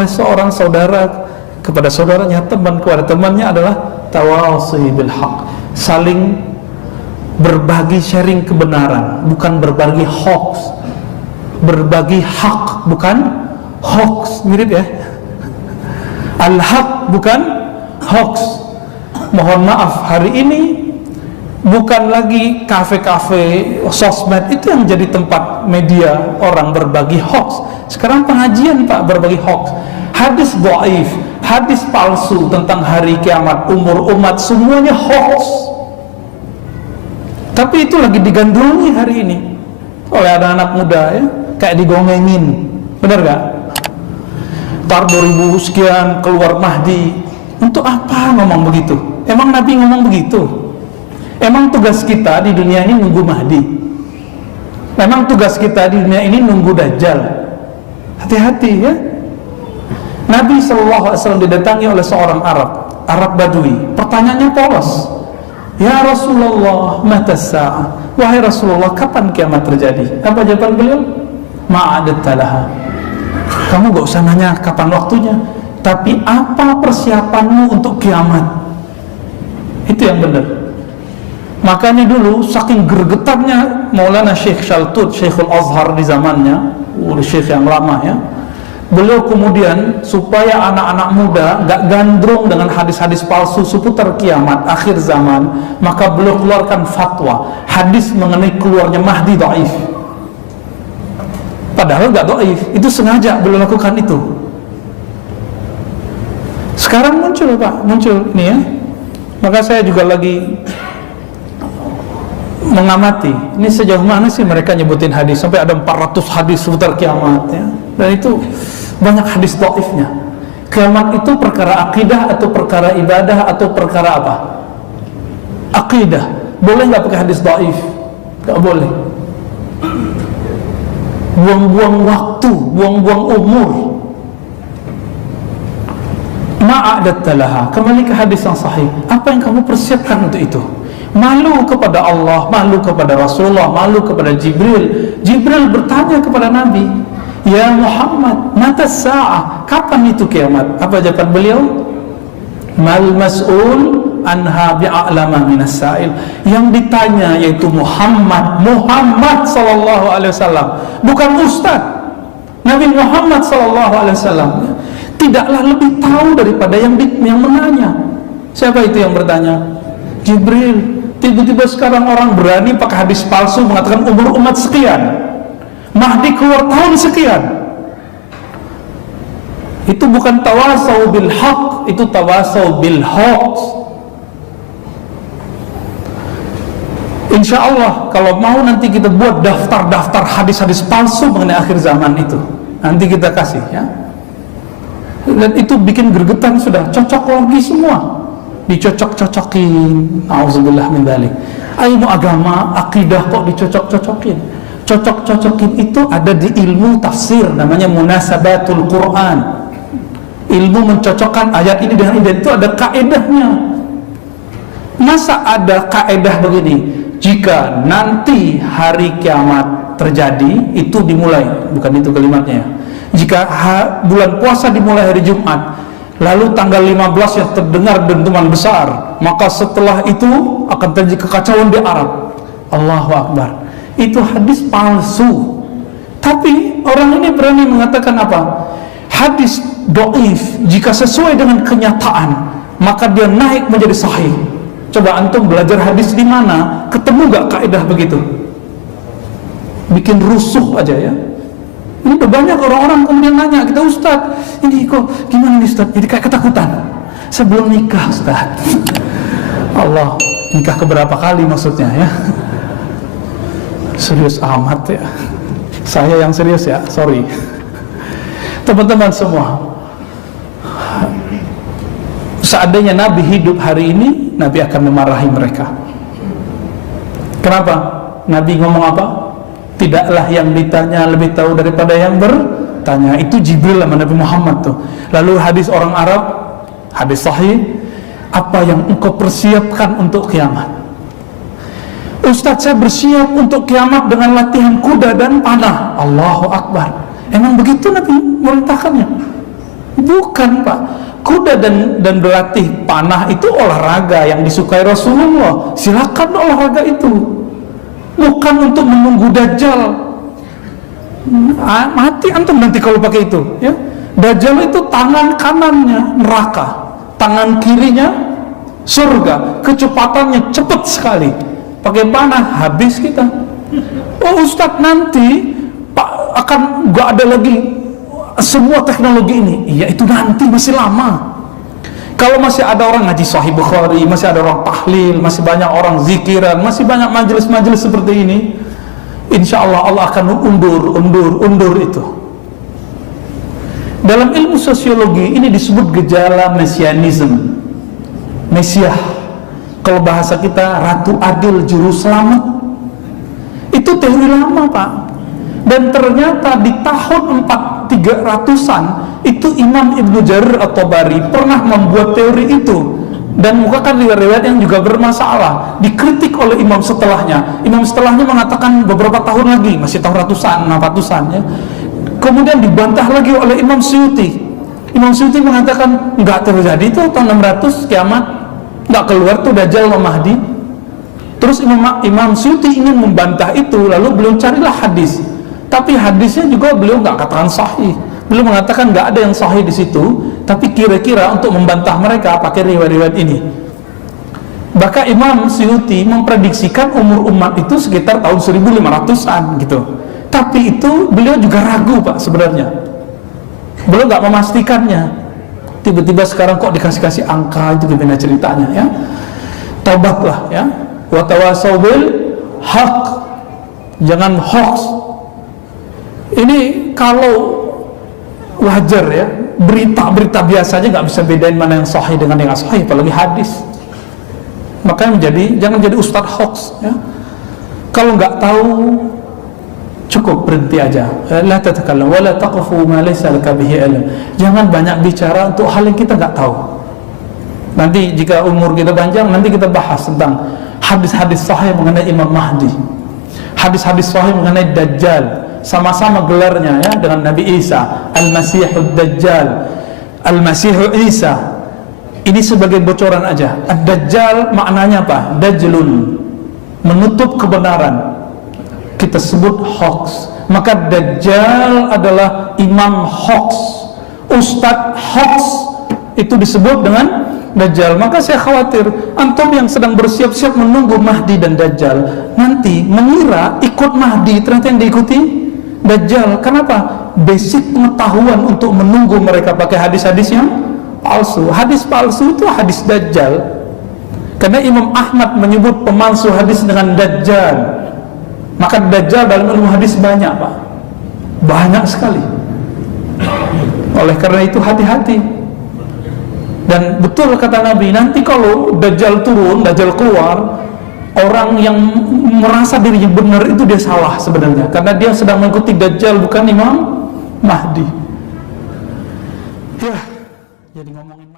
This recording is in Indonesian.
oleh seorang saudara kepada saudaranya, teman kepada temannya adalah tawasi bil haq, saling berbagi, sharing kebenaran, bukan berbagi hoax. Berbagi hak, bukan hoax. Mirip ya, al-haq bukan hoax. Mohon maaf, hari ini bukan lagi kafe-kafe, sosmed itu yang jadi tempat media orang berbagi hoax. Sekarang pengajian Pak berbagi hoax, hadis dhaif, hadis palsu tentang hari kiamat, umur umat, semuanya hoax. Tapi itu lagi digandrungi hari ini oleh anak-anak muda ya, kayak digongengin, benar gak? Tar 2000 sekian keluar Mahdi. Untuk apa ngomong begitu? Emang Nabi ngomong begitu? Emang tugas kita di dunia ini nunggu Mahdi? Memang tugas kita di dunia ini nunggu Dajjal? Hati-hati ya. Nabi SAW didatangi oleh seorang Arab Badui. Pertanyaannya polos, ya Rasulullah, mata sa'ah, wahai Rasulullah, kapan kiamat terjadi? Apa jawaban beliau? Ma'adattalaha. Kamu gak usah nanya kapan waktunya, tapi apa persiapanmu untuk kiamat? Itu yang benar. Makanya dulu saking gregetannya Maulana Syekh Shaltut, Syekhul Azhar di zamannya, syekh yang lama ya, beliau kemudian supaya anak-anak muda gak gandrung dengan hadis-hadis palsu seputar kiamat akhir zaman, maka beliau keluarkan fatwa hadis mengenai keluarnya Mahdi dhaif. Padahal gak dhaif, itu sengaja beliau lakukan itu. Sekarang muncul Pak, muncul ini ya. Maka saya juga lagi mengamati ini sejauh mana sih mereka nyebutin hadis, sampai ada 400 hadis seputar kiamat ya. Dan itu banyak hadis dhaifnya. Kiamat itu perkara akidah atau perkara ibadah atau perkara apa? Akidah. Boleh nggak pakai hadis dhaif? Nggak boleh. Buang-buang waktu, buang-buang umur. Ma'adattalaha. Kembali ke hadis yang sahih. Apa yang kamu persiapkan untuk itu? Malu kepada Allah, malu kepada Rasulullah, malu kepada Jibril. Jibril bertanya kepada Nabi, ya Muhammad, mata sa'ah, kapan itu kiamat? Apa jawaban beliau? Mal mas'ul anha bi'a'lama minas sa'il. Yang ditanya yaitu Muhammad sallallahu alaihi wasallam, bukan ustaz. Nabi Muhammad sallallahu alaihi wasallam tidaklah lebih tahu daripada yang menanya. Siapa itu yang bertanya? Jibril. Tiba-tiba sekarang orang berani pakai hadis palsu mengatakan umur umat sekian, Mahdi keluar tahun sekian. Itu bukan tawasau bil haq, itu tawasau bil hoax. Insya Allah kalau mau nanti kita buat daftar-daftar hadis-hadis palsu mengenai akhir zaman itu, nanti kita kasih ya. Dan itu bikin gregetan sudah, cocok lagi semua, dicocok-cocokin. Auzubillah min dzalik. Ilmu agama, akidah kok dicocok-cocokin. Cocok-cocokin itu ada di ilmu tafsir, namanya munasabatul Quran. Ilmu mencocokkan ayat ini dengan ini, itu ada kaedahnya. Masa ada kaedah begini, jika nanti hari kiamat terjadi, itu dimulai, bukan itu kalimatnya. Jika bulan puasa dimulai hari Jumat, lalu tanggal 15 yang terdengar dentuman besar, maka setelah itu akan terjadi kekacauan di Arab. Allahu Akbar. Itu hadis palsu. Tapi orang ini berani mengatakan apa? Hadis dhaif jika sesuai dengan kenyataan, maka dia naik menjadi sahih. Coba antum belajar hadis di mana? Ketemu gak kaidah begitu? Bikin rusuh aja ya. Ini udah banyak orang-orang kemudian nanya kita, Ustaz, ini kok gimana nih Ustaz? Jadi kayak ketakutan sebelum nikah Ustaz. Allah, nikah keberapa kali maksudnya ya? Serius amat ya. Saya yang serius ya, sorry. Teman-teman semua, seandainya Nabi hidup hari ini, Nabi akan memarahi mereka. Kenapa? Nabi ngomong apa? Tidaklah yang ditanya lebih tahu daripada yang bertanya. Itu Jibril sama Nabi Muhammad tuh. Lalu hadis orang Arab, hadis sahih, apa yang engkau persiapkan untuk kiamat? Ustaz, saya bersiap untuk kiamat dengan latihan kuda dan panah. Allahu Akbar. Emang begitu Nabi merintahkannya? Bukan Pak, kuda dan berlatih panah itu olahraga yang disukai Rasulullah. Silakan olahraga itu, bukan untuk menunggu Dajjal. Mati antum nanti kalau pakai itu ya. Dajjal itu tangan kanannya neraka, tangan kirinya surga, kecepatannya cepat sekali. Pakai panah habis kita. Oh Ustadz, nanti Pak akan gak ada lagi semua teknologi ini. Iya, itu nanti, masih lama. Kalau masih ada orang ngaji Sahih Bukhari, masih ada orang tahlil, masih banyak orang zikiran, masih banyak majelis-majelis seperti ini, insya Allah Allah akan undur itu. Dalam ilmu sosiologi ini disebut gejala mesianisme. Mesiah, kalau bahasa kita Ratu Adil Juru Selamat. Itu teori lama Pak. Dan ternyata di tahun 300-an itu Imam Ibnu Jarir At-Tabari pernah membuat teori itu dan mukakan riwayat-riwayat yang juga bermasalah, dikritik oleh imam setelahnya. Imam setelahnya mengatakan beberapa tahun lagi, masih tahun ratusan, 600-an ya. Kemudian dibantah lagi oleh Imam Suyuti. Imam Suyuti mengatakan enggak terjadi itu tahun 600 kiamat, enggak keluar tuh Dajjal sama Mahdi. Terus Imam Suyuti ingin membantah itu, lalu beliau carilah hadis. Tapi hadisnya juga beliau nggak katakan sahih. Beliau mengatakan nggak ada yang sahih di situ. Tapi kira-kira untuk membantah mereka pakai riwayat-riwayat ini. Bahkan Imam Suyuti memprediksikan umur umat itu sekitar tahun 1500-an gitu. Tapi itu beliau juga ragu Pak sebenarnya. Beliau nggak memastikannya. Tiba-tiba sekarang kok dikasih-kasih angka, itu gimana ceritanya ya? Taubatlah ya. Wa tawassaw bil haq. Jangan hoax. Ini kalau wajar ya, berita-berita biasanya nggak bisa bedain mana yang sahih dengan yang nggak sahih, apalagi hadis. Makanya jangan jadi ustadz hoax ya. Kalau nggak tahu cukup berhenti aja. La tatakallam wa la taqfu ma laysa laka bihi ilm. Jangan banyak bicara untuk hal yang kita nggak tahu. Nanti jika umur kita panjang, nanti kita bahas tentang hadis-hadis sahih mengenai Imam Mahdi, hadis-hadis sahih mengenai Dajjal. Sama-sama gelarnya ya dengan Nabi Isa, Al-Masihud Dajjal, Al-Masihu Isa. Ini sebagai bocoran aja. Ad-Dajjal maknanya apa? Dajlun, menutup kebenaran. Kita sebut hoax. Maka Dajjal adalah imam hoax, ustadz hoax. Itu disebut dengan Dajjal. Maka saya khawatir antum yang sedang bersiap-siap menunggu Mahdi dan Dajjal nanti mengira ikut Mahdi, ternyata yang diikuti Dajjal. Kenapa? Basic pengetahuan untuk menunggu mereka pakai hadis-hadis yang palsu. Hadis palsu itu hadis Dajjal. Karena Imam Ahmad menyebut pemalsu hadis dengan Dajjal. Maka Dajjal dalam ilmu hadis banyak Pak, banyak sekali. Oleh karena itu hati-hati. Dan betul kata Nabi, nanti kalau Dajjal turun, Dajjal keluar, orang yang merasa dirinya benar itu dia salah sebenarnya, karena dia sedang mengikuti Dajjal bukan Imam Mahdi. Ya, jadi ngomongin